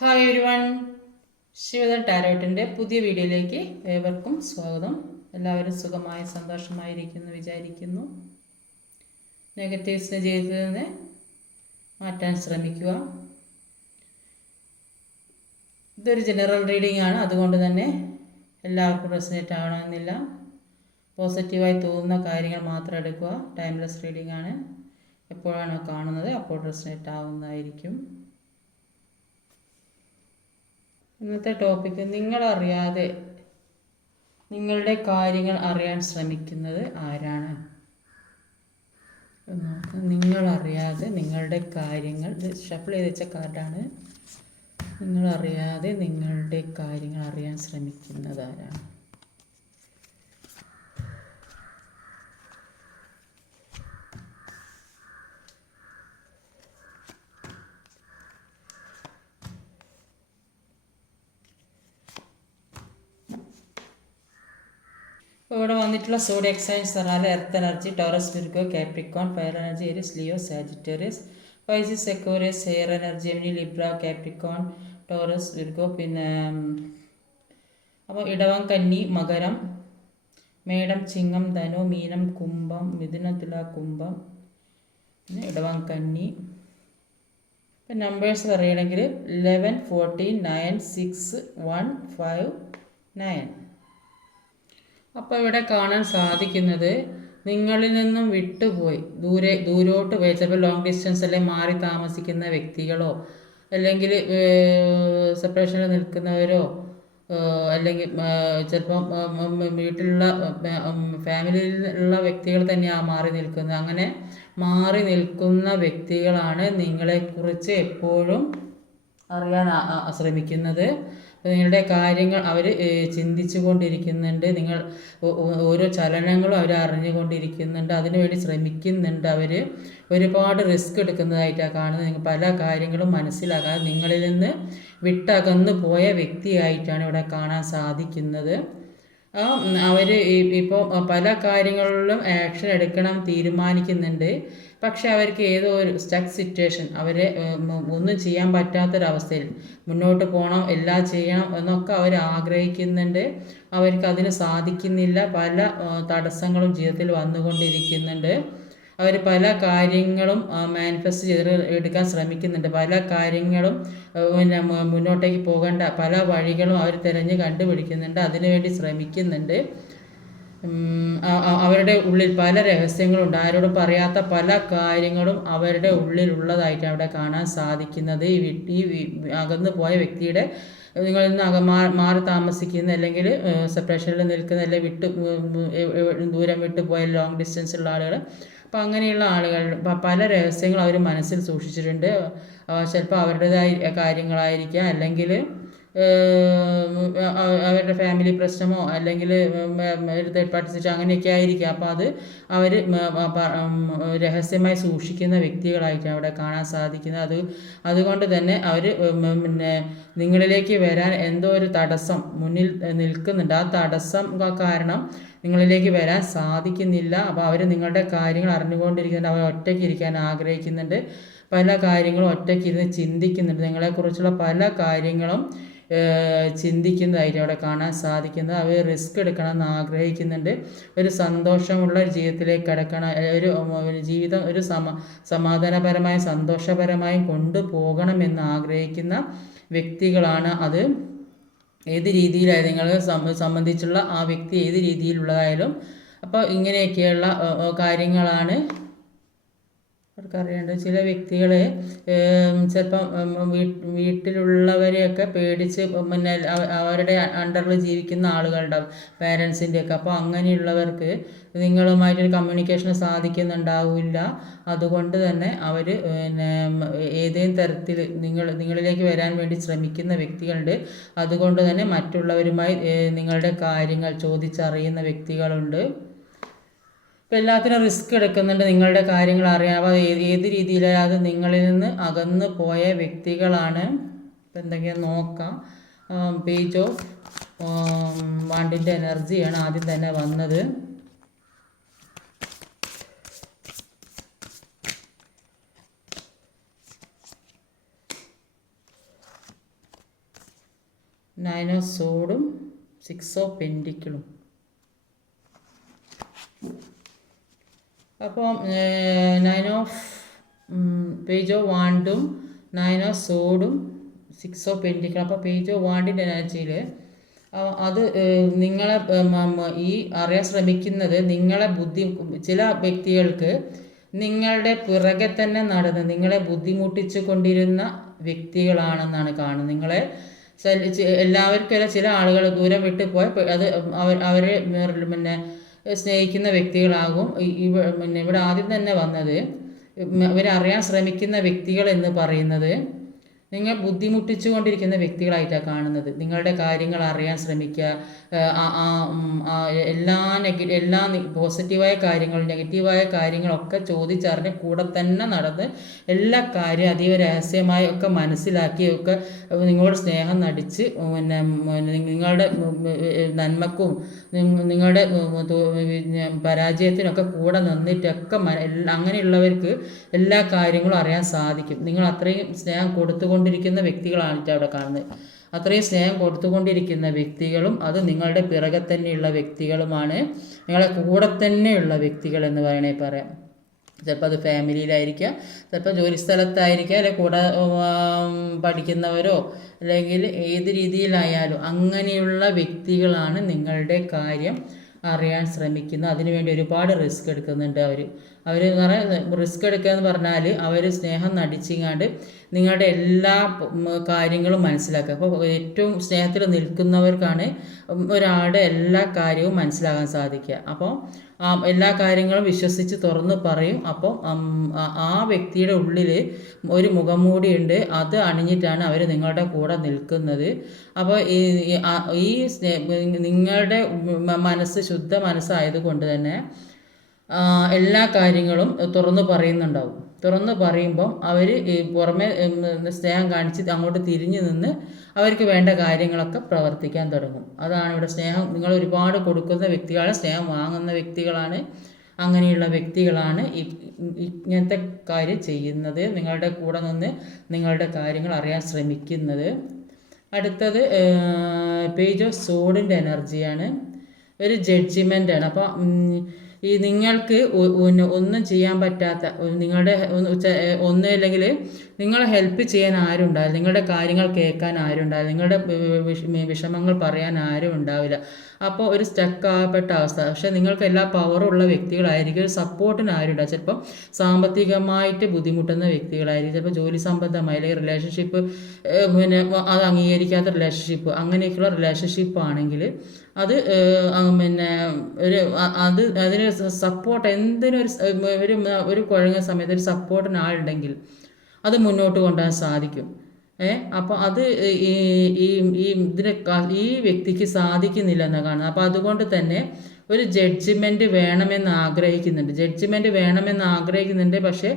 Hi everyone, Shivadan ടാരോട്ടിൻ്റെ പുതിയ വീഡിയോയിലേക്ക് ഏവർക്കും സ്വാഗതം. എല്ലാവരും സുഖമായി സന്തോഷമായിരിക്കുന്നു വിചാരിക്കുന്നു. നെഗറ്റീവ്സിനെ ജീവിതത്തിൽ നിന്ന് മാറ്റാൻ ശ്രമിക്കുക. ഇതൊരു ജനറൽ റീഡിംഗ് ആണ്, അതുകൊണ്ട് തന്നെ എല്ലാവർക്കും റെസനേറ്റ് ആവണമെന്നില്ല. പോസിറ്റീവായി തോന്നുന്ന കാര്യങ്ങൾ മാത്രം എടുക്കുക. ടൈംലെസ് റീഡിംഗ് ആണ്, എപ്പോഴാണോ കാണുന്നത് അപ്പോൾ റെസനേറ്റ് ആവുന്നതായിരിക്കും. ഇന്നത്തെ ടോപ്പിക്ക് നിങ്ങളറിയാതെ നിങ്ങളുടെ കാര്യങ്ങൾ അറിയാൻ ശ്രമിക്കുന്നത് ആരാണ്? നിങ്ങളറിയാതെ നിങ്ങളുടെ കാര്യങ്ങൾ, ഷഫിൾ ചെയ്ത് വെച്ച കാർഡാണ്. നിങ്ങളറിയാതെ നിങ്ങളുടെ കാര്യങ്ങൾ അറിയാൻ ശ്രമിക്കുന്നത് ആരാണ്? ഇപ്പോൾ ഇവിടെ വന്നിട്ടുള്ള സോഡിയക് സൈൻസ് പറഞ്ഞാൽ earth energy, Taurus, Virgo, Capricorn, fire energy, Aries, Leo, Sagittarius, Pisces, Aquarius, air energy, Gemini, Libra, Capricorn, Taurus, Virgo. പിന്നെ അപ്പോൾ ഇടവം, കന്നി, മകരം, മേടം, ചിങ്ങം, ധനു, മീനം, കുംഭം, മിഥുനം, തുല, കുംഭം, പിന്നെ ഇടവം, കന്നി. ഇപ്പം നമ്പേഴ്സ് പറയുകയാണെങ്കിൽ 11, 14, 9, 6, 1, 5, 9. അപ്പോൾ ഇവിടെ കാണാൻ സാധിക്കുന്നത് നിങ്ങളിൽ നിന്നും വിട്ടുപോയി ദൂരോട്ട് പോയി, ചിലപ്പോൾ ലോങ് ഡിസ്റ്റൻസ് അല്ലെങ്കിൽ മാറി താമസിക്കുന്ന വ്യക്തികളോ അല്ലെങ്കിൽ സെപ്പറേഷനിൽ നിൽക്കുന്നവരോ അല്ലെങ്കിൽ ചിലപ്പം വീട്ടിലുള്ള ഫാമിലിയിലുള്ള വ്യക്തികൾ തന്നെയാണ് മാറി നിൽക്കുന്നത്. അങ്ങനെ മാറി നിൽക്കുന്ന വ്യക്തികളാണ് നിങ്ങളെക്കുറിച്ച് എപ്പോഴും അറിയാൻ ശ്രമിക്കുന്നത്. നിങ്ങളുടെ കാര്യങ്ങൾ അവർ ചിന്തിച്ചു കൊണ്ടിരിക്കുന്നുണ്ട്. നിങ്ങൾ ഓരോ ചലനങ്ങളും അവർ അറിഞ്ഞുകൊണ്ടിരിക്കുന്നുണ്ട്. അതിനുവേണ്ടി ശ്രമിക്കുന്നുണ്ട്. അവർ ഒരുപാട് റിസ്ക് എടുക്കുന്നതായിട്ടാണ് കാണുന്നത്. നിങ്ങൾ പല കാര്യങ്ങളും മനസ്സിലാക്കാതെ നിങ്ങളിൽ നിന്ന് വിട്ടകന്നു പോയ വ്യക്തിയായിട്ടാണ് ഇവിടെ കാണാൻ സാധിക്കുന്നത്. അവർ ഇപ്പോൾ പല കാര്യങ്ങളിലും ആക്ഷൻ എടുക്കണം തീരുമാനിക്കുന്നുണ്ട്. പക്ഷെ അവർക്ക് ഏതോ ഒരു സ്റ്റക്ക് സിറ്റുവേഷൻ, അവരെ ഒന്നും ചെയ്യാൻ പറ്റാത്തൊരവസ്ഥയിൽ മുന്നോട്ട് പോകണം, എല്ലാം ചെയ്യണം എന്നൊക്കെ അവർ ആഗ്രഹിക്കുന്നുണ്ട്. അവർക്ക് അതിന് സാധിക്കുന്നില്ല. പല തടസ്സങ്ങളും ജീവിതത്തിൽ വന്നുകൊണ്ടിരിക്കുന്നുണ്ട്. അവർ പല കാര്യങ്ങളും മാനിഫെസ്റ്റ് ചെയ്ത് എടുക്കാൻ ശ്രമിക്കുന്നുണ്ട്. പല കാര്യങ്ങളും പിന്നെ മുന്നോട്ടേക്ക് പോകേണ്ട പല വഴികളും അവർ തിരഞ്ഞ് കണ്ടുപിടിക്കുന്നുണ്ട്. അതിനുവേണ്ടി ശ്രമിക്കുന്നുണ്ട്. അവരുടെ ഉള്ളിൽ പല രഹസ്യങ്ങളുണ്ട്. ആരോടും പറയാത്ത പല കാര്യങ്ങളും അവരുടെ ഉള്ളിലുള്ളതായിട്ടാണ് അവിടെ കാണാൻ സാധിക്കുന്നത്. ഈ അകന്നു പോയ വ്യക്തിയുടെ നിങ്ങളിൽ നിന്ന് മാറി താമസിക്കുന്ന അല്ലെങ്കിൽ സെപ്പറേഷനിൽ നിൽക്കുന്ന അല്ലെങ്കിൽ ദൂരം വിട്ടു പോയ ലോങ് ഡിസ്റ്റൻസുള്ള ആളുകൾ. അപ്പോൾ അങ്ങനെയുള്ള ആളുകൾ പല രഹസ്യങ്ങൾ അവർ മനസ്സിൽ സൂക്ഷിച്ചിട്ടുണ്ട്. ചിലപ്പോൾ അവരുടേതായ കാര്യങ്ങളായിരിക്കാം, അല്ലെങ്കിൽ അവരുടെ ഫാമിലി പ്രശ്നമോ അല്ലെങ്കിൽ ഒരു തേർഡ് പാർട്ടി സിറ്റുവേഷൻ അങ്ങനെയൊക്കെ ആയിരിക്കാം. അപ്പോൾ അത് അവർ രഹസ്യമായി സൂക്ഷിക്കുന്ന വ്യക്തികളായിട്ടാണ് അവിടെ കാണാൻ സാധിക്കുന്നത്. അതുകൊണ്ട് തന്നെ അവർ പിന്നെ നിങ്ങളിലേക്ക് വരാൻ എന്തോ ഒരു തടസ്സം മുന്നിൽ നിൽക്കുന്നുണ്ട്. ആ തടസ്സം കാരണം നിങ്ങളിലേക്ക് വരാൻ സാധിക്കുന്നില്ല. അപ്പോൾ അവർ നിങ്ങളുടെ കാര്യങ്ങൾ അറിഞ്ഞുകൊണ്ടിരിക്കുന്നുണ്ട്. അവർ ഒറ്റയ്ക്ക് ഇരിക്കാൻ ആഗ്രഹിക്കുന്നുണ്ട്. പല കാര്യങ്ങളും ഒറ്റയ്ക്ക് ഇരുന്ന് ചിന്തിക്കുന്നുണ്ട്. നിങ്ങളെക്കുറിച്ചുള്ള പല കാര്യങ്ങളും ചിന്തിക്കുന്നതായിട്ട് അവിടെ കാണാൻ സാധിക്കുന്നത്. അവർ റിസ്ക് എടുക്കണമെന്ന് ആഗ്രഹിക്കുന്നുണ്ട്. ഒരു സന്തോഷമുള്ള ജീവിതത്തിലേക്ക് കടക്കണം, ഒരു ജീവിതം ഒരു സമാധാനപരമായും സന്തോഷപരമായും കൊണ്ടുപോകണമെന്ന് ആഗ്രഹിക്കുന്ന വ്യക്തികളാണ്. അത് ഏത് രീതിയിലായാലും നിങ്ങളെ സംബന്ധിച്ചുള്ള ആ വ്യക്തി ഏത് രീതിയിലുള്ളതായാലും അപ്പോൾ ഇങ്ങനെയൊക്കെയുള്ള കാര്യങ്ങളാണ് അവർക്കറിയേണ്ടത്. ചില വ്യക്തികൾ ചിലപ്പം വീട്ടിലുള്ളവരെയൊക്കെ പേടിച്ച് പിന്നെ അവരുടെ അണ്ടറിൽ ജീവിക്കുന്ന ആളുകളുണ്ടാവും, പേരൻസിൻ്റെയൊക്കെ. അപ്പോൾ അങ്ങനെയുള്ളവർക്ക് നിങ്ങളുമായിട്ടൊരു കമ്മ്യൂണിക്കേഷൻ സാധിക്കുന്നുണ്ടാവില്ല. അതുകൊണ്ട് തന്നെ അവർ പിന്നെ ഏതെങ്കിലും തരത്തിൽ നിങ്ങളിലേക്ക് വരാൻ വേണ്ടി ശ്രമിക്കുന്ന വ്യക്തികളുണ്ട്. അതുകൊണ്ട് തന്നെ മറ്റുള്ളവരുമായി നിങ്ങളുടെ കാര്യങ്ങൾ ചോദിച്ചറിയുന്ന വ്യക്തികളുണ്ട്. ഇപ്പോൾ എല്ലാത്തിനും റിസ്ക് എടുക്കുന്നുണ്ട് നിങ്ങളുടെ കാര്യങ്ങൾ അറിയാൻ. അപ്പോൾ ഏത് രീതിയിലാണ് അത് നിങ്ങളിൽ നിന്ന് അകന്നു പോയ വ്യക്തികളാണ്. ഇപ്പോൾ എന്തൊക്കെയാണ് നോക്കാം. പേജ് ഓഫ് വാണ്ടിൻ്റെ എനർജിയാണ് ആദ്യം തന്നെ വന്നത്. നയൻ ഓഫ് സോഡും 6 ഓഫ് പെൻഡിക്കിളും. അപ്പോൾ 9 ഓഫ് പേജ് ഓഫ് വാണ്ടും 9 ഓഫ് സോഡും 6 ഓഫ് പെൻഡിക്കിളും. അപ്പോൾ പേജ് ഓഫ് വാണ്ടിൻ്റെ എനർജിയിൽ അത് നിങ്ങളെ ഈ അറിയാൻ ശ്രമിക്കുന്നത് നിങ്ങളെ ചില വ്യക്തികൾക്ക് നിങ്ങളുടെ പിറകെ തന്നെ നടന്ന് നിങ്ങളെ ബുദ്ധിമുട്ടിച്ചു കൊണ്ടിരുന്ന വ്യക്തികളാണെന്നാണ് കാണുന്നത്. നിങ്ങളെ എല്ലാവർക്കും ചില ആളുകൾ ദൂരം വിട്ട് പോയ അത് അവരെ പിന്നെ സ്നേഹിക്കുന്ന വ്യക്തികളാകും. ഇവിടെ ആദ്യം തന്നെ വന്നത് ഇവരറിയാൻ ശ്രമിക്കുന്ന വ്യക്തികൾ എന്ന് പറയുന്നത് നിങ്ങൾ ബുദ്ധിമുട്ടിച്ചു കൊണ്ടിരിക്കുന്ന വ്യക്തികളായിട്ടാണ് കാണുന്നത്. നിങ്ങളുടെ കാര്യങ്ങൾ അറിയാൻ ശ്രമിക്കുക, എല്ലാ പോസിറ്റീവായ കാര്യങ്ങളും നെഗറ്റീവായ കാര്യങ്ങളൊക്കെ ചോദിച്ചറിഞ്ഞ് കൂടെ തന്നെ നടന്ന് എല്ലാ കാര്യവും അതീവ രഹസ്യമായി ഒക്കെ മനസ്സിലാക്കിയൊക്കെ നിങ്ങളോട് സ്നേഹം നടിച്ച് നിങ്ങളുടെ നന്മക്കും നിങ്ങളുടെ പരാജയത്തിനൊക്കെ കൂടെ നിന്നിട്ടൊക്കെ അങ്ങനെയുള്ളവർക്ക് എല്ലാ കാര്യങ്ങളും അറിയാൻ സാധിക്കും. നിങ്ങൾ അത്രയും സ്നേഹം കൊടുത്തുകൊണ്ടിരിക്കുന്ന വ്യക്തികളാണ് അവിടെ കാണുന്നത്. അത്രയും സ്നേഹം കൊടുത്തുകൊണ്ടിരിക്കുന്ന വ്യക്തികളും അത് നിങ്ങളുടെ പിറകെ തന്നെയുള്ള വ്യക്തികളുമാണ്. നിങ്ങളെ കൂടെ തന്നെയുള്ള വ്യക്തികൾ എന്ന് വേണമെങ്കിൽ പറയാം. ചിലപ്പോൾ അത് ഫാമിലിയിലായിരിക്കാം, ചിലപ്പോൾ ജോലിസ്ഥലത്തായിരിക്കാം, അല്ലെങ്കിൽ കൂടെ പഠിക്കുന്നവരോ അല്ലെങ്കിൽ ഏത് രീതിയിലായാലും അങ്ങനെയുള്ള വ്യക്തികളാണ് നിങ്ങളുടെ കാര്യം അറിയാൻ ശ്രമിക്കുന്നത്. അതിനുവേണ്ടി ഒരുപാട് റിസ്ക് എടുക്കുന്നുണ്ട് അവർ എന്ന് പറഞ്ഞാൽ റിസ്ക് എടുക്കുക എന്ന് പറഞ്ഞാൽ അവർ സ്നേഹം നടിച്ചിങ്ങാണ്ട് നിങ്ങളുടെ എല്ലാ കാര്യങ്ങളും മനസ്സിലാക്കുക. അപ്പോൾ ഏറ്റവും സ്നേഹത്തിൽ നിൽക്കുന്നവർക്കാണ് ഒരാളുടെ എല്ലാ കാര്യവും മനസ്സിലാകാൻ സാധിക്കുക. അപ്പോൾ എല്ലാ കാര്യങ്ങളും വിശ്വസിച്ച് തുറന്ന് പറയും. അപ്പോൾ ആ വ്യക്തിയുടെ ഉള്ളിൽ ഒരു മുഖംമൂടിയുണ്ട്, അത് അണിഞ്ഞിട്ടാണ് അവർ നിങ്ങളുടെ കൂടെ നിൽക്കുന്നത്. അപ്പോൾ ഈ നിങ്ങളുടെ മനസ്സ് ശുദ്ധ മനസ്സായതുകൊണ്ട് തന്നെ എല്ലാ കാര്യങ്ങളും തുറന്നു പറയുന്നുണ്ടാവും. തുറന്നു പറയുമ്പം അവർ പുറമെ സ്നേഹം കാണിച്ച് അങ്ങോട്ട് തിരിഞ്ഞു നിന്ന് അവർക്ക് വേണ്ട കാര്യങ്ങളൊക്കെ പ്രവർത്തിക്കാൻ തുടങ്ങും. അതാണ് ഇവിടെ സ്നേഹം. നിങ്ങൾ ഒരുപാട് കൊടുക്കുന്ന വ്യക്തികളാണ്, സ്നേഹം വാങ്ങുന്ന വ്യക്തികളാണ്. അങ്ങനെയുള്ള വ്യക്തികളാണ് ഇങ്ങനത്തെ കാര്യം ചെയ്യുന്നത്, നിങ്ങളുടെ കൂടെ നിന്ന് നിങ്ങളുടെ കാര്യങ്ങൾ അറിയാൻ ശ്രമിക്കുന്നത്. അടുത്തത് പേജ് ഓഫ് സോഡിൻ്റെ എനർജിയാണ്, ഒരു ജഡ്ജിമെൻ്റാണ്. അപ്പോൾ ഈ നിങ്ങൾക്ക് ഒന്നും ചെയ്യാൻ പറ്റാത്ത നിങ്ങളുടെ ഒന്നുമില്ലെങ്കിൽ നിങ്ങളെ ഹെൽപ്പ് ചെയ്യാൻ ആരും ഉണ്ടാവില്ല, നിങ്ങളുടെ കാര്യങ്ങൾ കേൾക്കാൻ ആരും ഉണ്ടാവില്ല, നിങ്ങളുടെ വിഷമങ്ങൾ പറയാൻ ആരും ഉണ്ടാവില്ല. അപ്പോൾ ഒരു സ്റ്റക്കാകപ്പെട്ട അവസ്ഥ. പക്ഷേ നിങ്ങൾക്ക് എല്ലാ പവറും ഉള്ള വ്യക്തികളായിരിക്കും, ഒരു സപ്പോർട്ടിന് ആരും ഉണ്ടാവും. ചിലപ്പോൾ സാമ്പത്തികമായിട്ട് ബുദ്ധിമുട്ടുന്ന വ്യക്തികളായിരിക്കും, ചിലപ്പോൾ ജോലി സംബന്ധമായി അല്ലെങ്കിൽ റിലേഷൻഷിപ്പ് അത് അംഗീകരിക്കാത്ത റിലേഷൻഷിപ്പ്, അങ്ങനെയൊക്കെയുള്ള റിലേഷൻഷിപ്പ് ആണെങ്കിൽ അത് അതിന് സപ്പോർട്ട് എന്തിനും ഒരു കുഴങ്ങുന്ന സമയത്ത് ഒരു സപ്പോർട്ടിന് ആളുണ്ടെങ്കിൽ അത് മുന്നോട്ട് കൊണ്ടുപോകാൻ സാധിക്കും. അപ്പോൾ അത് ഈ വ്യക്തിക്ക് സാധിക്കുന്നില്ല എന്നാണ് കാണുന്നത്. അപ്പോൾ അതുകൊണ്ട് തന്നെ ഒരു ജഡ്ജ്മെൻറ്റ് വേണമെന്ന് ആഗ്രഹിക്കുന്നുണ്ട്. പക്ഷേ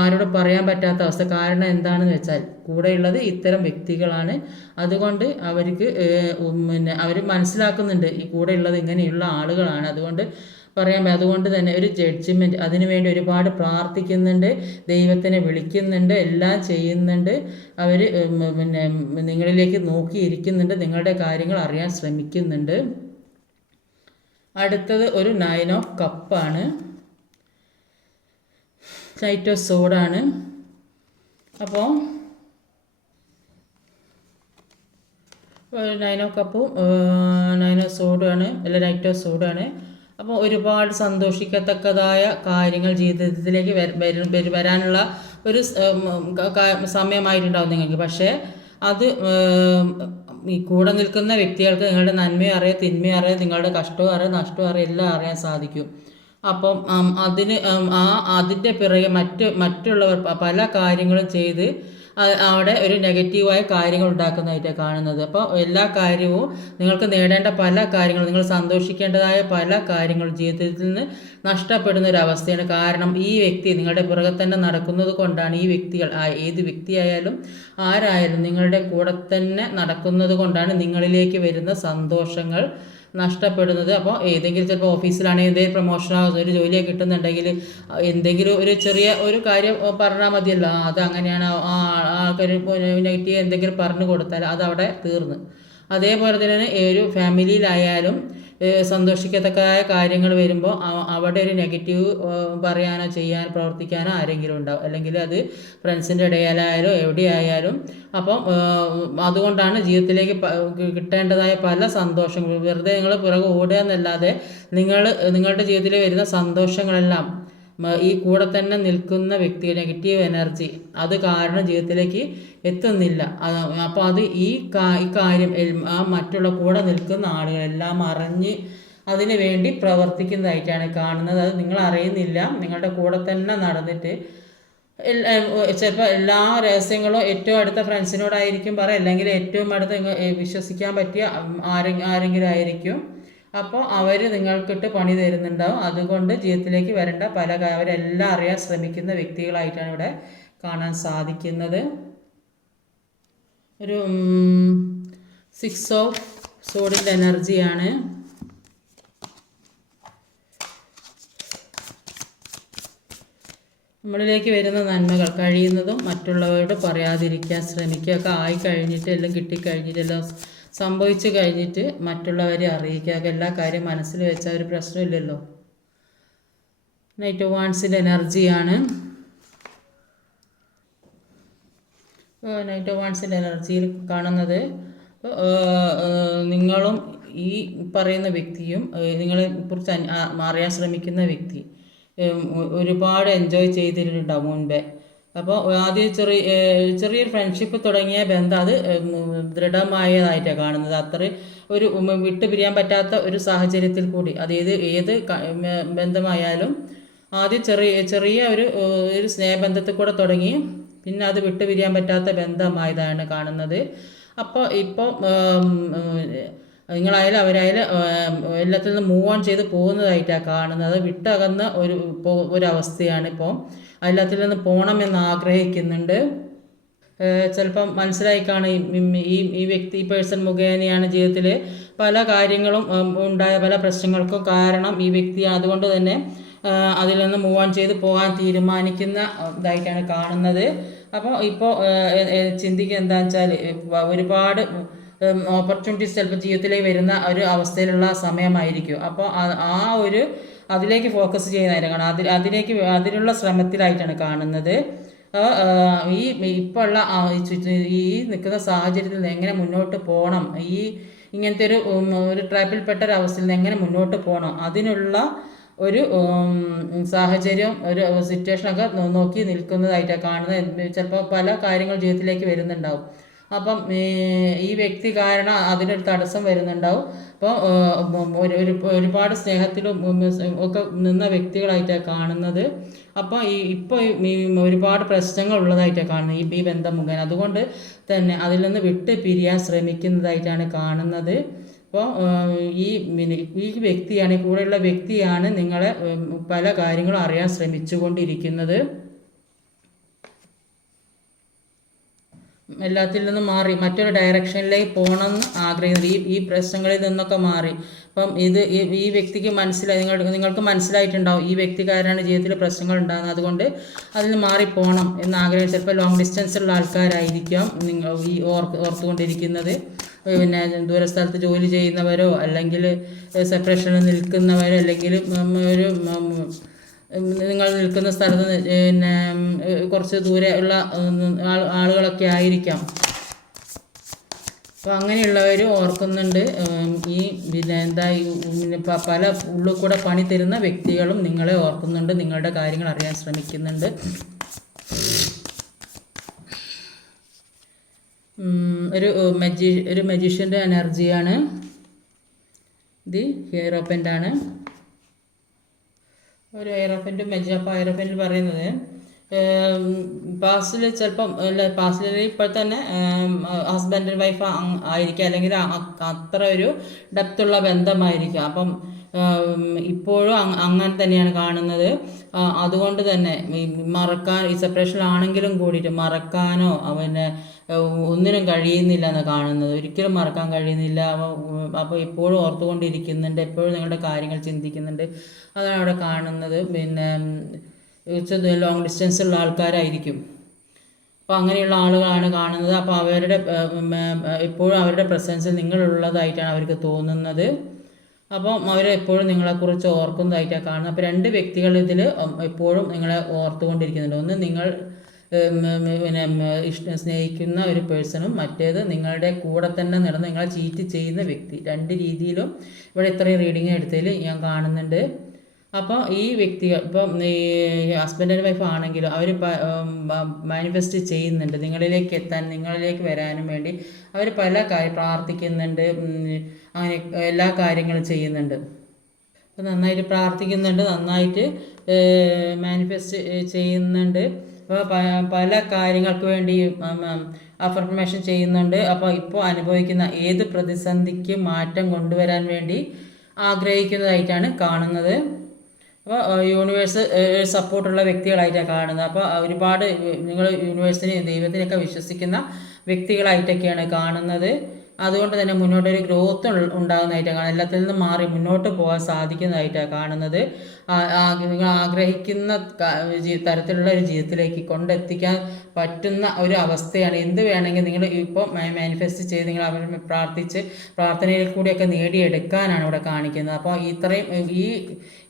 ആരോട് പറയാൻ പറ്റാത്ത അവസ്ഥ. കാരണം എന്താണെന്ന് വെച്ചാൽ കൂടെയുള്ളത് ഇത്തരം വ്യക്തികളാണ്. അതുകൊണ്ട് അവർ മനസ്സിലാക്കുന്നുണ്ട് ഈ കൂടെയുള്ളത് ഇങ്ങനെയുള്ള ആളുകളാണ്. അതുകൊണ്ട് തന്നെ ഒരു ജഡ്ജ്മെൻറ്റ് അതിനുവേണ്ടി ഒരുപാട് പ്രാർത്ഥിക്കുന്നുണ്ട്, ദൈവത്തിനെ വിളിക്കുന്നുണ്ട്, എല്ലാം ചെയ്യുന്നുണ്ട്. അവർ നിങ്ങളിലേക്ക് നോക്കിയിരിക്കുന്നുണ്ട്, നിങ്ങളുടെ കാര്യങ്ങൾ അറിയാൻ ശ്രമിക്കുന്നുണ്ട്. അടുത്തത് ഒരു 9 ഓഫ് കപ്പാണ്, നൈറ്റ് ഓഫ് സോഡാണ്. അപ്പോൾ 9 ഓഫ് കപ്പും 9 ഓഫ് സോഡാണ്, അല്ല നൈറ്റ് ഓഫ് സോഡാണ്. അപ്പോൾ ഒരുപാട് സന്തോഷിക്കത്തക്കതായ കാര്യങ്ങൾ ജീവിതത്തിലേക്ക് വരാനുള്ള ഒരു സമയമായിട്ടുണ്ടാവും നിങ്ങൾക്ക്. പക്ഷേ അത് ഈ കൂടെ നിൽക്കുന്ന വ്യക്തികൾക്ക് നിങ്ങളുടെ നന്മയും അറിയാം, തിന്മയും അറിയാം, നിങ്ങളുടെ കഷ്ടവും അറിയാം, നഷ്ടവും അറിയാം, എല്ലാം അറിയാൻ സാധിക്കും. അപ്പം അതിൻ്റെ പിറകെ മറ്റുള്ളവർ പല കാര്യങ്ങളും ചെയ്ത് അവിടെ ഒരു നെഗറ്റീവായ കാര്യങ്ങൾ ഉണ്ടാക്കുന്നതായിട്ടാണ് കാണുന്നത്. അപ്പോൾ എല്ലാ കാര്യവും നിങ്ങൾക്ക് നേടേണ്ട പല കാര്യങ്ങളും, നിങ്ങൾ സന്തോഷിക്കേണ്ടതായ പല കാര്യങ്ങളും ജീവിതത്തിൽ നിന്ന് നഷ്ടപ്പെടുന്ന ഒരു അവസ്ഥയാണ്. കാരണം ഈ വ്യക്തി നിങ്ങളുടെ പുറകെ തന്നെ നടക്കുന്നത് കൊണ്ടാണ്. ഈ വ്യക്തികൾ ഏത് വ്യക്തിയായാലും ആരായാലും നിങ്ങളുടെ കൂടെ തന്നെ നടക്കുന്നത് കൊണ്ടാണ് നിങ്ങളിലേക്ക് വരുന്ന സന്തോഷങ്ങൾ നഷ്ടപ്പെടുന്നത്. അപ്പോൾ ഏതെങ്കിലും ചിലപ്പോൾ ഓഫീസിലാണെങ്കിൽ എന്തെങ്കിലും പ്രൊമോഷനോ ഒരു ജോലിയൊക്കെ കിട്ടുന്നുണ്ടെങ്കിൽ എന്തെങ്കിലും ഒരു ചെറിയ ഒരു കാര്യം പറഞ്ഞാൽ മതിയല്ലോ, അത് അങ്ങനെയാണ്, ആൾക്കാർ നെഗറ്റീവ് എന്തെങ്കിലും പറഞ്ഞു കൊടുത്താൽ അതവിടെ തീർന്ന്. അതേപോലെ തന്നെ ഒരു ഫാമിലിയിലായാലും സന്തോഷിക്കത്തക്കതായ കാര്യങ്ങൾ വരുമ്പോൾ അവിടെ ഒരു നെഗറ്റീവ് പറയാനോ ചെയ്യാനോ പ്രവർത്തിക്കാനോ ആരെങ്കിലും ഉണ്ടാവും, അല്ലെങ്കിൽ അത് ഫ്രണ്ട്സിൻ്റെ ഇടയിലായാലും എവിടെയായാലും. അപ്പം അതുകൊണ്ടാണ് ജീവിതത്തിലേക്ക് കിട്ടേണ്ടതായ പല സന്തോഷങ്ങളും വെറുതെ നിങ്ങൾ പുറകെ ഓടുക എന്നല്ലാതെ നിങ്ങളുടെ ജീവിതത്തിൽ വരുന്ന സന്തോഷങ്ങളെല്ലാം ഈ കൂടെ തന്നെ നിൽക്കുന്ന വ്യക്തി നെഗറ്റീവ് എനർജി അത് കാരണം ജീവിതത്തിലേക്ക് എത്തുന്നില്ല. അപ്പോൾ അത് ഈ കാര്യം മറ്റുള്ള കൂടെ നിൽക്കുന്ന ആളുകളെല്ലാം അറിഞ്ഞ് അതിന് വേണ്ടി പ്രവർത്തിക്കുന്നതായിട്ടാണ് കാണുന്നത്. അത് നിങ്ങൾ അറിയുന്നില്ല, നിങ്ങളുടെ കൂടെ തന്നെ നടന്നിട്ട് ചിലപ്പോൾ എല്ലാ രഹസ്യങ്ങളും ഏറ്റവും അടുത്ത ഫ്രണ്ട്സിനോടായിരിക്കും പറയുക, അല്ലെങ്കിൽ ഏറ്റവും അടുത്ത് വിശ്വസിക്കാൻ പറ്റിയ ആരെങ്കിലും ആയിരിക്കും. അപ്പോൾ അവർ നിങ്ങൾക്കിട്ട് പണി തരുന്നുണ്ടാവും. അതുകൊണ്ട് ജീവിതത്തിലേക്ക് വരേണ്ട അവരെല്ലാം അറിയാൻ ശ്രമിക്കുന്ന വ്യക്തികളായിട്ടാണ് ഇവിടെ കാണാൻ സാധിക്കുന്നത്. ഒരു 6 ഓഫ് സോഡിൻ്റെ എനർജിയാണ്. നമ്മളിലേക്ക് വരുന്ന നന്മകൾ കഴിയുന്നതും മറ്റുള്ളവരോട് പറയാതിരിക്കാൻ ശ്രമിക്കുക. ഒക്കെ ആയി കഴിഞ്ഞിട്ട് എല്ലാം കിട്ടിക്കഴിഞ്ഞിട്ട് എല്ലാം സംഭവിച്ചു കഴിഞ്ഞിട്ട് മറ്റുള്ളവരെ അറിയിക്കുക. എല്ലാ കാര്യം മനസ്സിൽ വെച്ചാൽ ഒരു പ്രശ്നമില്ലല്ലോ. നൈറ്റ് ഓഫ് വാൻസിൻ്റെ എനർജിയാണ്. നൈറ്റ് ഓഫ് വാൻസിൻ്റെ എനർജിയിൽ കാണുന്നത് നിങ്ങളും ഈ പറയുന്ന വ്യക്തിയും നിങ്ങളെ കുറിച്ച് അറിയാൻ ശ്രമിക്കുന്ന വ്യക്തി ഒരുപാട് എൻജോയ് ചെയ്തിട്ടുണ്ടാവും മുൻപേ. അപ്പോൾ ആദ്യം ചെറിയൊരു ഫ്രണ്ട്ഷിപ്പ് തുടങ്ങിയ ബന്ധം അത് ദൃഢമായതായിട്ടാണ് കാണുന്നത്. അത്ര ഒരു വിട്ടു പിരിയാൻ പറ്റാത്ത ഒരു സാഹചര്യത്തിൽ കൂടി അത് ഏത് ബന്ധമായാലും ആദ്യം ചെറിയ ഒരു സ്നേഹബന്ധത്തിൽ കൂടെ തുടങ്ങി പിന്നെ അത് വിട്ടു പിരിയാൻ പറ്റാത്ത ബന്ധമായതാണ് കാണുന്നത്. അപ്പോൾ ഇപ്പോൾ നിങ്ങളായാലും അവരായാലും എല്ലാത്തിൽ നിന്ന് മൂവ് ഓൺ ചെയ്ത് പോകുന്നതായിട്ടാണ് കാണുന്നത്. അത് വിട്ടകന്ന ഒരവസ്ഥയാണ് ഇപ്പോൾ. എല്ലാത്തിൽ നിന്ന് പോകണമെന്ന് ആഗ്രഹിക്കുന്നുണ്ട്. ചിലപ്പം മനസ്സിലായി കാണും ഈ വ്യക്തി ഈ പേഴ്സൺ മുഖേനയാണ് ജീവിതത്തിൽ പല കാര്യങ്ങളും ഉണ്ടായ പല പ്രശ്നങ്ങൾക്കും കാരണം ഈ വ്യക്തി. അതുകൊണ്ട് തന്നെ അതിൽ നിന്ന് മൂവ് ഓൺ ചെയ്ത് പോകാൻ തീരുമാനിക്കുന്ന ഇതായിട്ടാണ് കാണുന്നത്. അപ്പോൾ ഇപ്പോൾ ചിന്തിക്കുക എന്താണെന്ന് വെച്ചാൽ ഒരുപാട് ഓപ്പർച്യൂണിറ്റീസ് ചിലപ്പോൾ ജീവിതത്തിലേക്ക് വരുന്ന ഒരു അവസ്ഥയിലുള്ള സമയമായിരിക്കും. അപ്പോൾ അതിലേക്ക് ഫോക്കസ് ചെയ്യുന്നതായിട്ടാണ് അതിനുള്ള ശ്രമത്തിലായിട്ടാണ് കാണുന്നത്. ഇപ്പോൾ ഉള്ള ഈ നിൽക്കുന്ന സാഹചര്യത്തിൽ നിന്ന് എങ്ങനെ മുന്നോട്ട് പോകണം, ഇങ്ങനത്തെ ഒരു ട്രാപ്പിൽപ്പെട്ട ഒരു അവസ്ഥയിൽ നിന്ന് എങ്ങനെ മുന്നോട്ട് പോകണം, അതിനുള്ള ഒരു സാഹചര്യം ഒരു സിറ്റുവേഷനൊക്കെ നോക്കി നിൽക്കുന്നതായിട്ടാണ് കാണുന്നത്. ചിലപ്പോൾ പല കാര്യങ്ങൾ ജീവിതത്തിലേക്ക് വരുന്നുണ്ടാവും. അപ്പം ഈ വ്യക്തി കാരണം അതിനൊരു തടസ്സം വരുന്നുണ്ടാവും. അപ്പോൾ ഒരുപാട് സ്നേഹത്തിലും ഒക്കെ നിന്ന വ്യക്തികളായിട്ടാണ് കാണുന്നത്. അപ്പോൾ ഇപ്പോൾ ഒരുപാട് പ്രശ്നങ്ങൾ ഉള്ളതായിട്ടാണ് കാണുന്നത് ഈ ബന്ധം മുഖേന. അതുകൊണ്ട് തന്നെ അതിൽ നിന്ന് വിട്ട് പിരിയാൻ ശ്രമിക്കുന്നതായിട്ടാണ് കാണുന്നത്. അപ്പോൾ ഈ വ്യക്തിയാണ്, കൂടെയുള്ള വ്യക്തിയാണ് നിങ്ങളെ പല കാര്യങ്ങളും അറിയാൻ ശ്രമിച്ചുകൊണ്ടിരിക്കുന്നത്. എല്ലാത്തിൽ നിന്നും മാറി മറ്റൊരു ഡയറക്ഷനിലേക്ക് പോകണമെന്ന് ആഗ്രഹിക്കുന്നത് ഈ പ്രശ്നങ്ങളിൽ നിന്നൊക്കെ മാറി. അപ്പം ഈ വ്യക്തിക്ക് നിങ്ങൾക്ക് മനസ്സിലായിട്ടുണ്ടാവും ഈ വ്യക്തിക്കാരാണ് ജീവിതത്തിൽ പ്രശ്നങ്ങൾ ഉണ്ടാകുന്നത്. അതുകൊണ്ട് അതിൽ നിന്ന് മാറിപ്പോകണം എന്ന് ആഗ്രഹം. ചിലപ്പോൾ ലോങ് ഡിസ്റ്റൻസുള്ള ആൾക്കാരായിരിക്കാം നിങ്ങൾ ഓർത്തുകൊണ്ടിരിക്കുന്നത്. പിന്നെ ദൂരസ്ഥലത്ത് ജോലി ചെയ്യുന്നവരോ അല്ലെങ്കിൽ സെപ്പറേഷനിൽ നിൽക്കുന്നവരോ അല്ലെങ്കിൽ നിങ്ങൾ നിൽക്കുന്ന സ്ഥലത്ത് പിന്നെ കുറച്ച് ദൂരെ ഉള്ള ആളുകളൊക്കെ ആയിരിക്കാം. അപ്പോൾ അങ്ങനെയുള്ളവർ ഓർക്കുന്നുണ്ട്. പല ഉള്ളിൽ കൂടെ പണി തരുന്ന വ്യക്തികളും നിങ്ങളെ ഓർക്കുന്നുണ്ട്, നിങ്ങളുടെ കാര്യങ്ങൾ അറിയാൻ ശ്രമിക്കുന്നുണ്ട്. ഒരു മജീഷ്യൻ്റെ എനർജിയാണ് ഇത്. ഹീറോപ്പൻ്റാണ് ഒരു ഹൈറോഫൻ്റ് മജീഷ്യൻ. അപ്പോൾ ഹൈറോഫൻ്റ് പറയുന്നത് പാസ്റ്റിൽ ചിലപ്പം പാസ്റ്റിൽ ഇപ്പോൾ തന്നെ ഹസ്ബൻഡ് ആൻഡ് വൈഫ് ആയിരിക്കാം, അല്ലെങ്കിൽ അത്ര ഒരു ഡെപ്തുള്ള ബന്ധമായിരിക്കാം. അപ്പം ഇപ്പോഴും അങ്ങനെ തന്നെയാണ് കാണുന്നത്. അതുകൊണ്ട് തന്നെ മറക്കാൻ ഈ സെപ്പറേഷനിലാണെങ്കിലും കൂടിയിട്ട് മറക്കാനോ പിന്നെ ഒന്നിനും കഴിയുന്നില്ല എന്ന് കാണുന്നത്. ഒരിക്കലും മറക്കാൻ കഴിയുന്നില്ല. അപ്പോൾ എപ്പോഴും ഓർത്തുകൊണ്ടിരിക്കുന്നുണ്ട്, എപ്പോഴും നിങ്ങളുടെ കാര്യങ്ങൾ ചിന്തിക്കുന്നുണ്ട്, അതാണ് അവിടെ കാണുന്നത്. പിന്നെ ലോങ് ഡിസ്റ്റൻസുള്ള ആൾക്കാരായിരിക്കും. അപ്പോൾ അങ്ങനെയുള്ള ആളുകളാണ് കാണുന്നത്. അപ്പോൾ അവരുടെ എപ്പോഴും അവരുടെ പ്രസൻസിൽ നിങ്ങളുള്ളതായിട്ടാണ് അവർക്ക് തോന്നുന്നത്. അപ്പം അവരെപ്പോഴും നിങ്ങളെക്കുറിച്ച് ഓർക്കുന്നതായിട്ടാണ് കാണുന്നത്. അപ്പോൾ രണ്ട് വ്യക്തികൾ ഇതിൽ എപ്പോഴും നിങ്ങളെ ഓർത്തുകൊണ്ടിരിക്കുന്നുണ്ട്. ഒന്ന് നിങ്ങൾ പിന്നെ സ്നേഹിക്കുന്ന ഒരു പേഴ്സണും, മറ്റേത് നിങ്ങളുടെ കൂടെ തന്നെ നടന്ന് നിങ്ങളെ ചീറ്റ് ചെയ്യുന്ന വ്യക്തി. രണ്ട് രീതിയിലും ഇവിടെ ഇത്രയും റീഡിങ് എടുത്തതിൽ ഞാൻ കാണുന്നുണ്ട്. അപ്പോൾ ഈ വ്യക്തികൾ ഇപ്പം ഈ ഹസ്ബൻഡ് ആൻഡ് വൈഫ് ആണെങ്കിലും അവർ മാനിഫെസ്റ്റ് ചെയ്യുന്നുണ്ട് നിങ്ങളിലേക്ക് എത്താൻ, നിങ്ങളിലേക്ക് വരാനും വേണ്ടി അവർ പല പ്രാർത്ഥിക്കുന്നുണ്ട്, അങ്ങനെ എല്ലാ കാര്യങ്ങളും ചെയ്യുന്നുണ്ട്. അപ്പോൾ നന്നായിട്ട് പ്രാർത്ഥിക്കുന്നുണ്ട്, നന്നായിട്ട് മാനിഫെസ്റ്റ് ചെയ്യുന്നുണ്ട്. അപ്പോൾ പല കാര്യങ്ങൾക്ക് വേണ്ടി അഫർമേഷൻ ചെയ്യുന്നുണ്ട്. അപ്പോൾ ഇപ്പോൾ അനുഭവിക്കുന്ന ഏത് പ്രതിസന്ധിക്ക് മാറ്റം കൊണ്ടുവരാൻ വേണ്ടി ആഗ്രഹിക്കുന്നതായിട്ടാണ് കാണുന്നത്. അപ്പോൾ യൂണിവേഴ്സ് സപ്പോർട്ടുള്ള വ്യക്തികളായിട്ടാണ് കാണുന്നത്. അപ്പോൾ ഒരുപാട് നിങ്ങൾ യൂണിവേഴ്സിനെ ദൈവത്തിനൊക്കെ വിശ്വസിക്കുന്ന വ്യക്തികളായിട്ടൊക്കെയാണ് കാണുന്നത്. അതുകൊണ്ട് തന്നെ മുന്നോട്ടൊരു ഗ്രോത്ത് ഉണ്ടാകുന്നതായിട്ടാണ് കാണുന്നത്. എല്ലാത്തിൽ നിന്നും മാറി മുന്നോട്ട് പോകാൻ സാധിക്കുന്നതായിട്ടാണ് കാണുന്നത്. നിങ്ങൾ ആഗ്രഹിക്കുന്ന തരത്തിലുള്ള ഒരു ജീവിതത്തിലേക്ക് കൊണ്ടെത്തിക്കാൻ പറ്റുന്ന ഒരു അവസ്ഥയാണ്. എന്ത് വേണമെങ്കിൽ നിങ്ങൾ ഇപ്പോൾ മാനിഫെസ്റ്റ് ചെയ്ത് നിങ്ങൾ അവർ പ്രാർത്ഥിച്ച് പ്രാർത്ഥനയിൽ കൂടിയൊക്കെ നേടിയെടുക്കാനാണ് ഇവിടെ കാണിക്കുന്നത്. അപ്പോൾ ഇത്രയും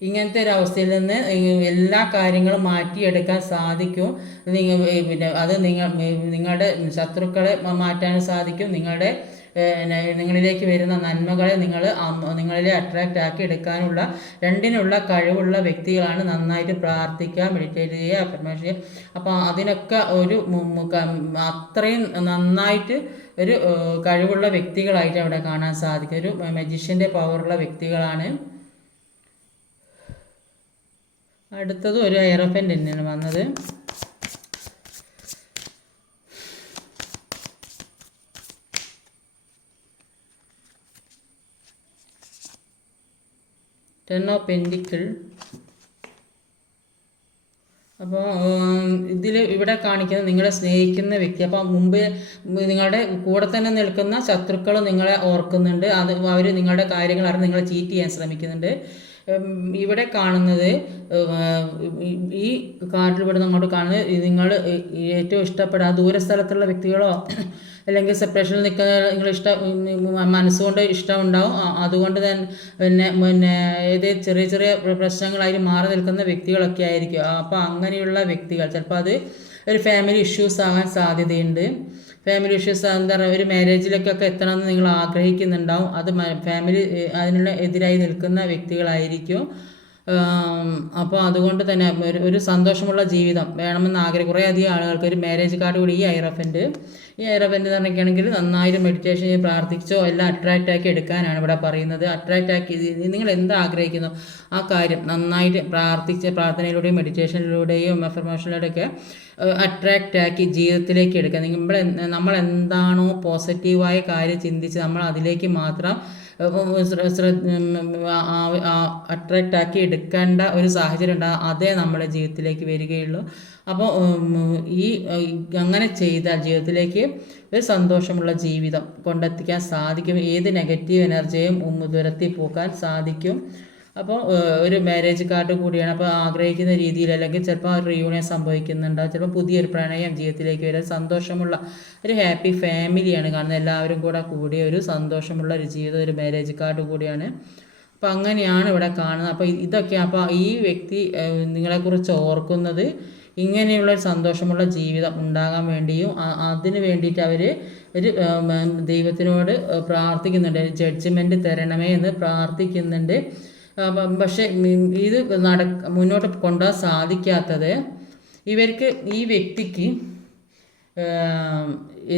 ഇങ്ങനത്തെ ഒരു അവസ്ഥയിൽ നിന്ന് എല്ലാ കാര്യങ്ങളും മാറ്റിയെടുക്കാൻ സാധിക്കും. പിന്നെ അത് നിങ്ങളുടെ ശത്രുക്കളെ മാറ്റാനും സാധിക്കും. നിങ്ങളിലേക്ക് വരുന്ന നന്മകളെ നിങ്ങളിലെ അട്രാക്റ്റ് ആക്കി എടുക്കാനുള്ള രണ്ടിനുള്ള കഴിവുള്ള വ്യക്തികളാണ്. നന്നായിട്ട് പ്രാർത്ഥിക്കുക, മെഡിറ്റേറ്റ് ചെയ്യുക, അഫർമേഷൻ ചെയ്യുക. അപ്പോൾ അതിനൊക്കെ ഒരു അത്രയും നന്നായിട്ട് ഒരു കഴിവുള്ള വ്യക്തികളായിട്ട് അവിടെ കാണാൻ സാധിക്കും. ഒരു മജീഷ്യൻ്റെ പവറുള്ള വ്യക്തികളാണ്. അടുത്തത് ഒരു എയറോഫൻ്റ് തന്നെയാണ് വന്നത്. Ten of pentacle. അപ്പോൾ ഇവിടെ കാണിക്കുന്നത് നിങ്ങളെ സ്നേഹിക്കുന്ന വ്യക്തി. അപ്പോൾ മുമ്പ് നിങ്ങളുടെ കൂടെ തന്നെ നിൽക്കുന്ന ശത്രുക്കൾ നിങ്ങളെ ഓർക്കുന്നുണ്ട്. അവർ നിങ്ങളുടെ കാര്യങ്ങൾ അറിഞ്ഞ് നിങ്ങളെ ചീറ്റ് ചെയ്യാൻ ശ്രമിക്കുന്നുണ്ട്. ഇവിടെ കാണുന്നത് ഈ കാർഡിൽ ഇവിടെ അങ്ങോട്ട് കാണുന്നത് നിങ്ങൾ ഏറ്റവും ഇഷ്ടപ്പെടാത്ത ദൂരസ്ഥലത്തുള്ള വ്യക്തികളോ അല്ലെങ്കിൽ സെപ്പറേഷനിൽ നിൽക്കുന്ന നിങ്ങൾ മനസ്സുകൊണ്ട് ഇഷ്ടം ഉണ്ടാവും. അതുകൊണ്ട് തന്നെ ഏത് ചെറിയ ചെറിയ പ്രശ്നങ്ങളായി മാറി നിൽക്കുന്ന വ്യക്തികളൊക്കെ ആയിരിക്കും. അപ്പോൾ അങ്ങനെയുള്ള വ്യക്തികൾ ചിലപ്പോൾ അത് ഒരു ഫാമിലി ഇഷ്യൂസ് ആകാൻ സാധ്യതയുണ്ട്. ഫാമിലി ഇഷ്യൂസ് എന്താ പറയുക, ഒരു മാരേജിലേക്കൊക്കെ എത്തണമെന്ന് നിങ്ങൾ ആഗ്രഹിക്കുന്നുണ്ടാവും. അത് ഫാമിലി അതിനുള്ള എതിരായി നിൽക്കുന്ന വ്യക്തികളായിരിക്കും. അപ്പോൾ അതുകൊണ്ട് തന്നെ ഒരു സന്തോഷമുള്ള ജീവിതം വേണമെന്ന് ആഗ്രഹം കുറേ അധികം ആളുകൾക്ക് ഒരു മാരേജ് കാർഡ് കൂടി ഈ ഐറഫൻ്റ് എന്ന് പറഞ്ഞിട്ടാണെങ്കിൽ നന്നായിട്ട് മെഡിറ്റേഷൻ ചെയ്ത് പ്രാർത്ഥിച്ചോ എല്ലാം അട്രാക്റ്റ് ആക്കി എടുക്കാനാണ് ഇവിടെ പറയുന്നത്. അട്രാക്റ്റ് ആക്കി നിങ്ങൾ എന്താ ആഗ്രഹിക്കുന്നു ആ കാര്യം നന്നായിട്ട് പ്രാർത്ഥനയിലൂടെയും മെഡിറ്റേഷനിലൂടെയും അഫർമേഷനിലൂടെയൊക്കെ അട്രാക്റ്റ് ആക്കി ജീവിതത്തിലേക്ക് എടുക്കുക. നമ്മൾ എന്താണോ പോസിറ്റീവായ കാര്യം ചിന്തിച്ച് നമ്മൾ അതിലേക്ക് മാത്രം അട്രാക്റ്റ് ആക്കി എടുക്കേണ്ട ഒരു സാഹചര്യം ഉണ്ടാകും. അതേ നമ്മുടെ ജീവിതത്തിലേക്ക് വരികയുള്ളൂ. അപ്പോൾ അങ്ങനെ ചെയ്താൽ ജീവിതത്തിലേക്ക് ഒരു സന്തോഷമുള്ള ജീവിതം കൊണ്ടെത്തിക്കാൻ സാധിക്കും. ഏത് നെഗറ്റീവ് എനർജിയും ദുരത്തി പോക്കാൻ സാധിക്കും. അപ്പോൾ ഒരു മാരേജ് കാർഡ് കൂടിയാണ്. അപ്പോൾ ആഗ്രഹിക്കുന്ന രീതിയിൽ അല്ലെങ്കിൽ ചിലപ്പോൾ ഒരു റിയൂണിയൻ സംഭവിക്കുന്നുണ്ടാവും, ചിലപ്പോൾ പുതിയൊരു പ്രണയം ജീവിതത്തിലേക്ക് വരാൻ സന്തോഷമുള്ള ഒരു ഹാപ്പി ഫാമിലിയാണ് കാണുന്നത്. എല്ലാവരും കൂടിയ ഒരു സന്തോഷമുള്ള ഒരു ജീവിതം ഒരു മാരേജ് കാർഡ് കൂടിയാണ്. അപ്പോൾ അങ്ങനെയാണ് ഇവിടെ കാണുന്നത്. അപ്പോൾ ഇതൊക്കെ അപ്പോൾ ഈ വ്യക്തി നിങ്ങളെക്കുറിച്ച് ഓർക്കുന്നത് ഇങ്ങനെയുള്ള ഒരു സന്തോഷമുള്ള ജീവിതം ഉണ്ടാകാൻ വേണ്ടിയും അതിന് വേണ്ടിയിട്ട് അവർ ഒരു ദൈവത്തിനോട് പ്രാർത്ഥിക്കുന്നുണ്ട്. ജഡ്ജ്മെൻറ്റ് തരണമേ എന്ന് പ്രാർത്ഥിക്കുന്നുണ്ട്. പക്ഷെ ഇത് മുന്നോട്ട് കൊണ്ടുപോകാൻ സാധിക്കാത്തത് ഈ വ്യക്തിക്ക്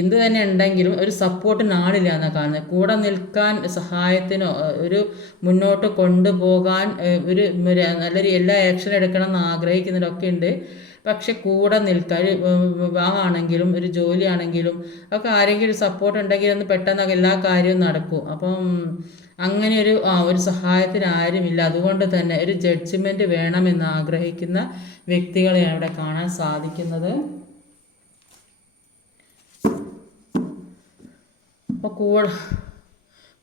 എന്ത് തന്നെ ഉണ്ടെങ്കിലും ഒരു സപ്പോർട്ടിന് ആളില്ല എന്നാണ് കാണുന്നത്. കൂടെ നിൽക്കാൻ സഹായത്തിനോ ഒരു മുന്നോട്ട് കൊണ്ടുപോകാൻ ഒരു നല്ലൊരു എല്ലാ ആക്ഷൻ എടുക്കണം എന്ന് ആഗ്രഹിക്കുന്നവരൊക്കെ ഉണ്ട്. പക്ഷെ കൂടെ നിൽക്കാൻ വിവാഹമാണെങ്കിലും ഒരു ജോലിയാണെങ്കിലും ഒക്കെ ആരെങ്കിലും സപ്പോർട്ട് ഉണ്ടെങ്കിൽ ഒന്ന് പെട്ടെന്ന് എല്ലാ കാര്യവും നടക്കും. അപ്പം അങ്ങനെ ഒരു സഹായത്തിന് ആരുമില്ല. അതുകൊണ്ട് തന്നെ ഒരു ജഡ്ജ്മെൻറ്റ് വേണമെന്ന് ആഗ്രഹിക്കുന്ന വ്യക്തികളെയാണ് ഇവിടെ കാണാൻ സാധിക്കുന്നത്. അപ്പോൾ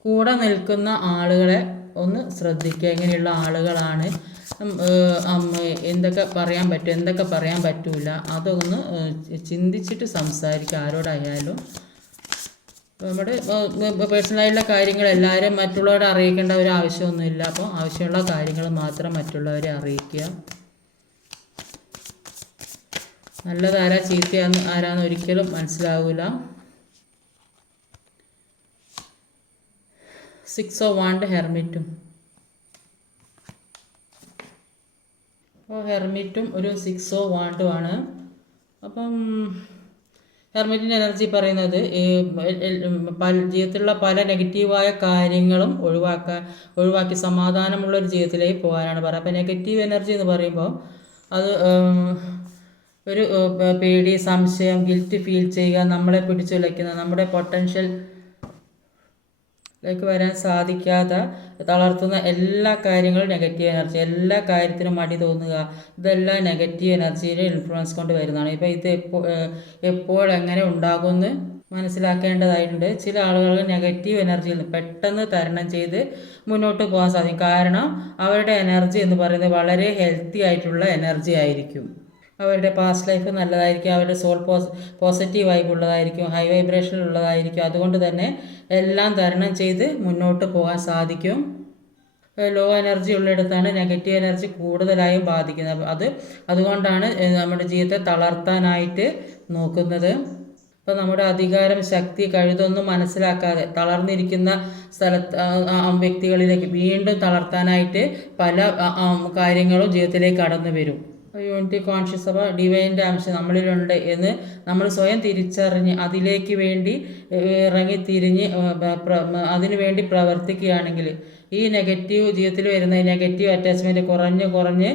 കൂടെ നിൽക്കുന്ന ആളുകളെ ഒന്ന് ശ്രദ്ധിക്കുക. എങ്ങനെയുള്ള ആളുകളാണ്, എന്തൊക്കെ പറയാൻ പറ്റും, എന്തൊക്കെ പറയാൻ പറ്റൂല, അതൊന്ന് ചിന്തിച്ചിട്ട് സംസാരിക്കുക ആരോടായാലും. നമ്മുടെ പേഴ്സണലായിട്ടുള്ള കാര്യങ്ങൾ എല്ലാവരും മറ്റുള്ളവരെ അറിയിക്കേണ്ട ഒരു ആവശ്യമൊന്നുമില്ല. അപ്പോൾ ആവശ്യമുള്ള കാര്യങ്ങൾ മാത്രം മറ്റുള്ളവരെ അറിയിക്കുക. നല്ലതാരാ ആരാന്ന് ഒരിക്കലും മനസ്സിലാവില്ല. 6 of Wands ഹെർമിറ്റും. അപ്പോൾ ഹെർമിറ്റും ഒരു 6 of Wands ആണ്. അപ്പം ഹെർമിറ്റിൻ്റെ എനർജി പറയുന്നത് ജീവിതത്തിലുള്ള പല നെഗറ്റീവായ കാര്യങ്ങളും ഒഴിവാക്കി സമാധാനമുള്ളൊരു ജീവിതത്തിലേക്ക് പോകാനാണ് പറയുക. അപ്പോൾ നെഗറ്റീവ് എനർജി എന്ന് പറയുമ്പോൾ അത് ഒരു പേടി, സംശയം, ഗിൽറ്റ് ഫീൽ ചെയ്യുക, നമ്മളെ പിടിച്ചുലയ്ക്കുന്ന, നമ്മുടെ പൊട്ടൻഷ്യൽ ലേക്ക് വരാൻ സാധിക്കാതെ തളർത്തുന്ന എല്ലാ കാര്യങ്ങളും നെഗറ്റീവ് എനർജി. എല്ലാ കാര്യത്തിനും മടി തോന്നുക, ഇതെല്ലാം നെഗറ്റീവ് എനർജിയുടെ ഇൻഫ്ലുവൻസ് കൊണ്ട് വരുന്നതാണ്. ഇപ്പോൾ ഇത് എപ്പോൾ എങ്ങനെ ഉണ്ടാകുമെന്ന് മനസ്സിലാക്കേണ്ടതായിട്ടുണ്ട്. ചില ആളുകൾ നെഗറ്റീവ് എനർജിയിൽ നിന്ന് പെട്ടെന്ന് തരണം ചെയ്ത് മുന്നോട്ട് പോകാൻ സാധിക്കും. കാരണം അവരുടെ എനർജി എന്ന് പറയുന്നത് വളരെ ഹെൽത്തി ആയിട്ടുള്ള എനർജി ആയിരിക്കും. അവരുടെ പാസ്റ്റ് ലൈഫ് നല്ലതായിരിക്കും, അവരുടെ സോൾ പോസിറ്റീവ് വൈബ് ഉള്ളതായിരിക്കും, ഹൈ വൈബ്രേഷൻ ഉള്ളതായിരിക്കും. അതുകൊണ്ട് തന്നെ എല്ലാം തരണം ചെയ്ത് മുന്നോട്ട് പോകാൻ സാധിക്കും. ലോ എനർജി ഉള്ളിടത്താണ് നെഗറ്റീവ് എനർജി കൂടുതലായും ബാധിക്കുന്നത്. അതുകൊണ്ടാണ് നമ്മുടെ ജീവിതത്തെ തളർത്താനായിട്ട് നോക്കുന്നത്. അപ്പോൾ നമ്മുടെ അധികാരം, ശക്തി, കഴിവൊന്നും മനസ്സിലാക്കാതെ തളർന്നിരിക്കുന്ന വ്യക്തികളിലേക്ക് വീണ്ടും തളർത്താനായിട്ട് പല കാര്യങ്ങളും ജീവിതത്തിലേക്ക് കടന്നു വരും. യൂണിറ്റി കോൺഷ്യസ് അപ്പോൾ ഡിവൈൻ്റെ അംശം നമ്മളിലുണ്ട് എന്ന് നമ്മൾ സ്വയം തിരിച്ചറിഞ്ഞ് അതിലേക്ക് വേണ്ടി ഇറങ്ങിത്തിരിഞ്ഞ് അതിനു വേണ്ടി പ്രവർത്തിക്കുകയാണെങ്കിൽ ഈ നെഗറ്റീവ് ജീവിതത്തിൽ വരുന്ന നെഗറ്റീവ് അറ്റാച്ച്മെൻറ്റ് കുറഞ്ഞ്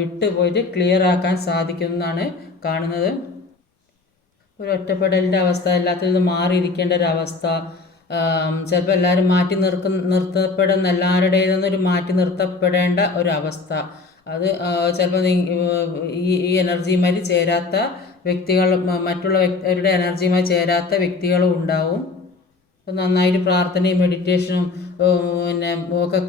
വിട്ടുപോയിട്ട് ക്ലിയർ ആക്കാൻ സാധിക്കുമെന്നാണ് കാണുന്നത്. ഒരു ഒറ്റപ്പെടലിൻ്റെ അവസ്ഥ, എല്ലാത്തിൽ നിന്ന് മാറിയിരിക്കേണ്ട ഒരു അവസ്ഥ, ചിലപ്പോൾ എല്ലാവരും നിർത്തപ്പെടുന്ന എല്ലാവരുടേതിൽ നിന്നൊരു മാറ്റി നിർത്തപ്പെടേണ്ട ഒരവസ്ഥ, അത് ചിലപ്പോൾ ഈ എനർജിയുമായി ചേരാത്ത വ്യക്തികൾ, മറ്റുള്ളവരുടെ എനർജിയുമായി ചേരാത്ത വ്യക്തികളും ഉണ്ടാവും. നന്നായിട്ട് പ്രാർത്ഥനയും മെഡിറ്റേഷനും ഒക്കെ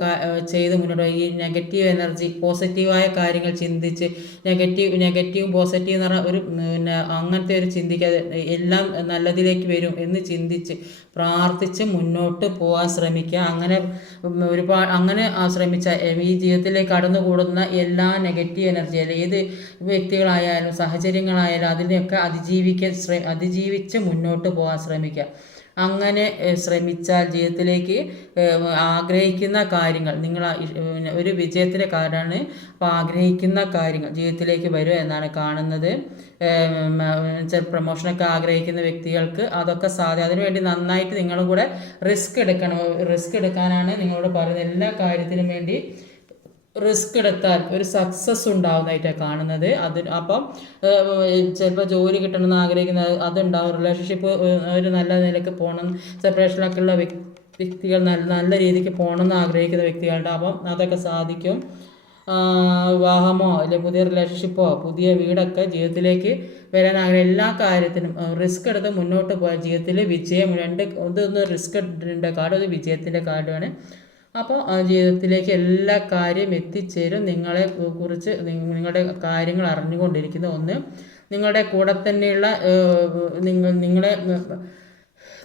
ചെയ്ത് മുന്നോട്ട് ഈ നെഗറ്റീവ് എനർജി പോസിറ്റീവായ കാര്യങ്ങൾ ചിന്തിച്ച് നെഗറ്റീവും പോസിറ്റീവ് എന്ന് പറഞ്ഞാൽ അങ്ങനത്തെ ഒരു ചിന്തിക്കാതെ എല്ലാം നല്ലതിലേക്ക് വരും എന്ന് ചിന്തിച്ച് പ്രാർത്ഥിച്ച് മുന്നോട്ട് പോകാൻ ശ്രമിക്കുക. അങ്ങനെ ശ്രമിച്ചാൽ ഈ ജീവിതത്തിലേക്ക് കടന്നുകൂടുന്ന എല്ലാ നെഗറ്റീവ് എനർജി, ഏത് വ്യക്തികളായാലും സാഹചര്യങ്ങളായാലും അതിനെയൊക്കെ അതിജീവിച്ച് മുന്നോട്ട് പോകാൻ ശ്രമിക്കുക. അങ്ങനെ ശ്രമിച്ചാൽ ജീവിതത്തിലേക്ക് ആഗ്രഹിക്കുന്ന കാര്യങ്ങൾ, നിങ്ങൾ ഒരു വിജയത്തിൻ്റെ കാർഡാണ്. അപ്പോൾ ആഗ്രഹിക്കുന്ന കാര്യങ്ങൾ ജീവിതത്തിലേക്ക് വരും എന്നാണ് കാണുന്നത്. പ്രൊമോഷനൊക്കെ ആഗ്രഹിക്കുന്ന വ്യക്തികൾക്ക് അതൊക്കെ അതിനുവേണ്ടി നന്നായിട്ട് നിങ്ങളും കൂടെ റിസ്ക് എടുക്കാനാണ് നിങ്ങളോട് പറയുന്നത്. എല്ലാ കാര്യത്തിനും വേണ്ടി റിസ്ക് എടുത്താൽ ഒരു സക്സസ് ഉണ്ടാവുന്നതായിട്ടാണ് കാണുന്നത്. അപ്പം ചിലപ്പോൾ ജോലി കിട്ടണമെന്ന് ആഗ്രഹിക്കുന്നത് അതുണ്ടാവും. റിലേഷൻഷിപ്പ് ഒരു നല്ല നിലയ്ക്ക് പോകണം, സെപ്പറേഷനൊക്കെ ഉള്ള വ്യക്തികൾ നല്ല രീതിക്ക് പോകണമെന്ന് ആഗ്രഹിക്കുന്ന വ്യക്തികളുണ്ട്. അപ്പം അതൊക്കെ സാധിക്കും. വിവാഹമോ അല്ലെങ്കിൽ പുതിയ റിലേഷൻഷിപ്പോ പുതിയ വീടൊക്കെ ജീവിതത്തിലേക്ക് വരാൻ എല്ലാ കാര്യത്തിനും റിസ്ക് എടുത്ത് മുന്നോട്ട് പോയാൽ ജീവിതത്തിൽ വിജയം. ഇതൊന്ന് റിസ്കിൻ്റെ കാർഡ്, ഒരു വിജയത്തിൻ്റെ കാർഡാണ്. അപ്പോൾ ജീവിതത്തിലേക്ക് എല്ലാ കാര്യം എത്തിച്ചേരും. നിങ്ങളെ കുറിച്ച് നിങ്ങളുടെ കാര്യങ്ങൾ അറിഞ്ഞുകൊണ്ടിരിക്കുന്ന ഒന്ന്, നിങ്ങളുടെ കൂടെ തന്നെയുള്ള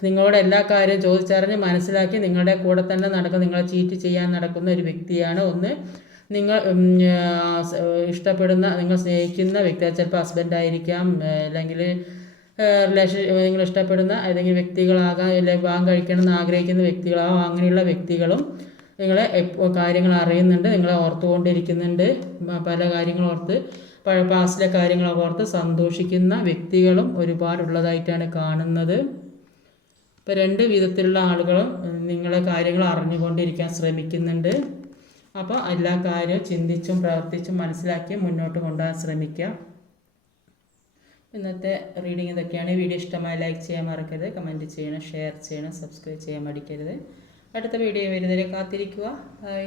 നിങ്ങളോട് എല്ലാ കാര്യവും ചോദിച്ചറിഞ്ഞ് മനസ്സിലാക്കി നിങ്ങളുടെ കൂടെ തന്നെ നിങ്ങളെ ചീറ്റ് ചെയ്യാൻ നടക്കുന്ന ഒരു വ്യക്തിയാണ് ഒന്ന്. നിങ്ങൾ ഇഷ്ടപ്പെടുന്ന, നിങ്ങൾ സ്നേഹിക്കുന്ന വ്യക്തി, ചിലപ്പോൾ ഹസ്ബൻഡായിരിക്കാം, അല്ലെങ്കിൽ നിങ്ങൾ ഇഷ്ടപ്പെടുന്ന ഏതെങ്കിലും വ്യക്തികളാകാം, അല്ലെങ്കിൽ വിവാഹം കഴിക്കണമെന്ന് ആഗ്രഹിക്കുന്ന വ്യക്തികളാകാം. അങ്ങനെയുള്ള വ്യക്തികളും നിങ്ങളെ കാര്യങ്ങൾ അറിയുന്നുണ്ട്, നിങ്ങളെ ഓർത്തുകൊണ്ടിരിക്കുന്നുണ്ട്. പല കാര്യങ്ങൾ ഓർത്ത്, പാസ്റ്റിലെ കാര്യങ്ങളൊക്കെ ഓർത്ത് സന്തോഷിക്കുന്ന വ്യക്തികളും ഒരുപാടുള്ളതായിട്ടാണ് കാണുന്നത്. ഇപ്പോൾ രണ്ട് വിധത്തിലുള്ള ആളുകളും നിങ്ങളെ കാര്യങ്ങൾ അറിഞ്ഞുകൊണ്ടിരിക്കാൻ ശ്രമിക്കുന്നുണ്ട്. അപ്പോൾ എല്ലാ കാര്യവും ചിന്തിച്ചും പ്രവർത്തിച്ചും മനസ്സിലാക്കി മുന്നോട്ട് കൊണ്ടുപോകാൻ ശ്രമിക്കുക. ഇന്നത്തെ റീഡിങ് ഇതൊക്കെയാണ്. വീഡിയോ ഇഷ്ടമായി ലൈക്ക് ചെയ്യാൻ മറക്കരുത്, കമൻറ്റ് ചെയ്യണം, ഷെയർ ചെയ്യണം, സബ്സ്ക്രൈബ് ചെയ്യാൻ മടിക്കരുത്. അടുത്ത വീഡിയോ വരുന്നവരെ കാത്തിരിക്കുക. ബൈ.